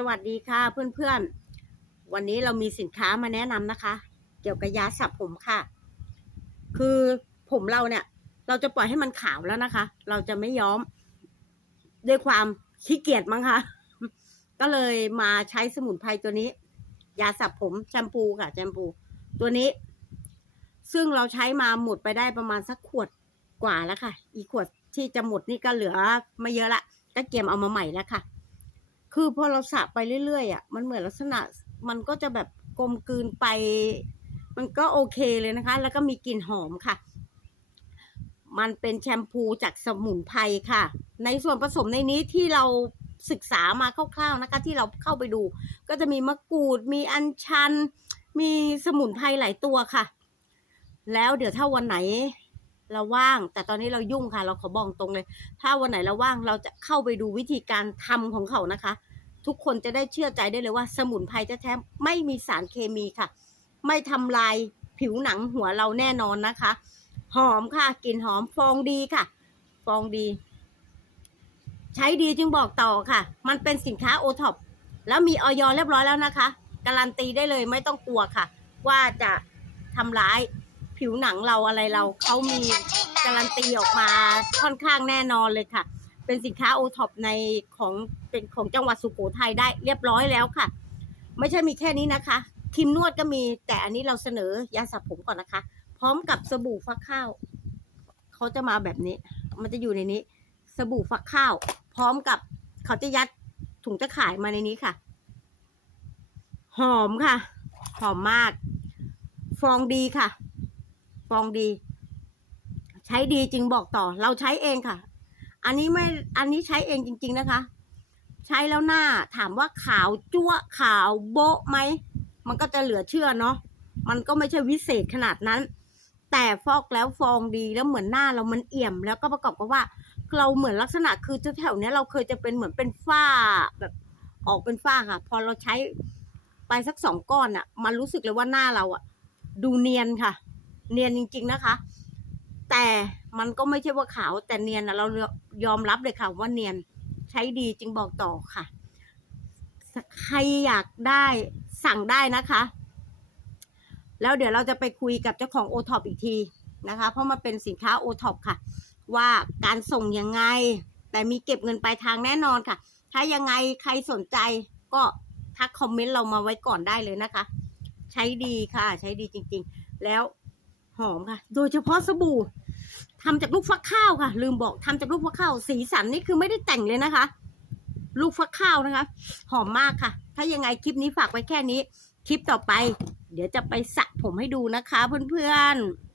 สวัสดีค่ะเพื่อนๆ วันนี้เรามีสินค้ามาแนะนำนะคะ เกี่ยวกับยาสระผมค่ะ คือผมเราเนี่ย เราจะปล่อยให้มันขาวแล้วนะคะ เราจะไม่ย้อม ด้วยความขี้เกียจมั้งคะ ก็เลยมาใช้สมุนไพรตัวนี้ ยาสระผมแชมพูค่ะแชมพู ตัวนี้ ซึ่งเราใช้มาหมดไปได้ประมาณสักขวดกว่าแล้วค่ะ อีขวดที่จะหมดนี่ก็เหลือไม่เยอะละก็เกียมเอามาใหม่แล้วค่ะ คือพอเราสระไปเรื่อยๆอะมันเหมือนลักษณะมันก็จะแบบกลมกลืนไป มันก็โอเคเลยนะคะ แล้วก็มีกลิ่นหอมค่ะ มันเป็นแชมพูจากสมุนไพรค่ะ ในส่วนผสมในนี้ที่เราศึกษามาคร่าวๆนะคะ ที่เราเข้าไปดู ก็จะมีมะกรูด มีอัญชัน มีสมุนไพรหลายตัวค่ะ แล้วเดี๋ยวถ้าวันไหนเราว่าง แต่ตอนนี้เรายุ่งค่ะ เราขอบอกตรงเลย ถ้าวันไหนเราว่างเราจะเข้าไปดูวิธีการทำของเขานะคะ ทุกคนจะได้เชื่อใจได้เลยว่า สมุนไพรแท้ๆไม่มีสารเคมีค่ะ ไม่ทำลายผิวหนังหัวเราแน่นอนนะคะ หอมค่ะกลิ่นหอมฟองดีค่ะ ฟองดี ใช้ดีจึงบอกต่อค่ะ มันเป็นสินค้าโอท็อปแล้วมีออยเรียบร้อยแล้วนะคะ การันตีได้เลยไม่ต้องกลัวค่ะ ว่าจะทำร้ายผิวหนังเราอะไรเราเขามีการันตีออกมาค่อนข้างแน่นอนเลยค่ะ เป็นสินค้าโอท็อปในของเป็นของจังหวัดสุโขทัยได้เรียบร้อยแล้วค่ะ ไม่ใช่มีแค่นี้นะคะครีมนวดก็มีแต่อันนี้เราเสนอยาสระผมก่อนนะคะ พร้อมกับสบู่ฟักข้าวเขาจะมาแบบนี้ มันจะอยู่ในนี้ สบู่ฟักข้าว พร้อมกับเขาจะยัดถุงจะขายมาในนี้ค่ะ หอมค่ะ หอมมาก ฟองดีค่ะ ฟองดี ใช้ดีจริงบอกต่อ เราใช้เองค่ะ อันนี้ไม่ อันนี้ใช้เองจริง ๆนะคะ ใช้แล้วหน้าถามว่าขาวจั๊วขาวโบ๊ะไหม มันก็จะเหลือเชื่อเนาะ มันก็ไม่ใช่วิเศษขนาดนั้น แต่ฟอกแล้วฟองดีแล้วเหมือนหน้าเรามันเอี่ยม แล้วก็ประกอบกับว่าเราเหมือนลักษณะคือแถวๆเนี้ยเราเคยจะเป็นเหมือนเป็นฝ้าแบบออกเป็นฝ้าค่ะ พอเราใช้ไปสักสองก้อนอะมันรู้สึกเลยว่าหน้าเราอะดูเนียนค่ะ เนียนจริง ๆ นะคะ แต่มันก็ไม่ใช่ว่าขาวแต่เนียนอะเรายอมรับเลยค่ะว่าเนียนใช้ดีจึงบอกต่อค่ะ ใครอยากได้สั่งได้นะคะ แล้วเดี๋ยวเราจะไปคุยกับเจ้าของโอท็อปอีกทีนะคะ เพราะมันเป็นสินค้าโอท็อปค่ะ ว่าการส่งยังไง แต่มีเก็บเงินปลายทางแน่นอนค่ะ ถ้ายังไงใครสนใจก็ทักคอมเมนต์เรามาไว้ก่อนได้เลยนะคะ ใช้ดีค่ะ ใช้ดีจริง ๆ แล้ว หอมค่ะ โดยเฉพาะสบู่ทำจากลูกฟักข้าวค่ะ ลืมบอกทำจากลูกฟักข้าว สีสันนี่คือไม่ได้แต่งเลยนะคะ ลูกฟักข้าวนะคะ หอมมากค่ะ ถ้ายังไงคลิปนี้ฝากไว้แค่นี้ คลิปต่อไป เดี๋ยวจะไปสระผมให้ดูนะคะเพื่อนๆ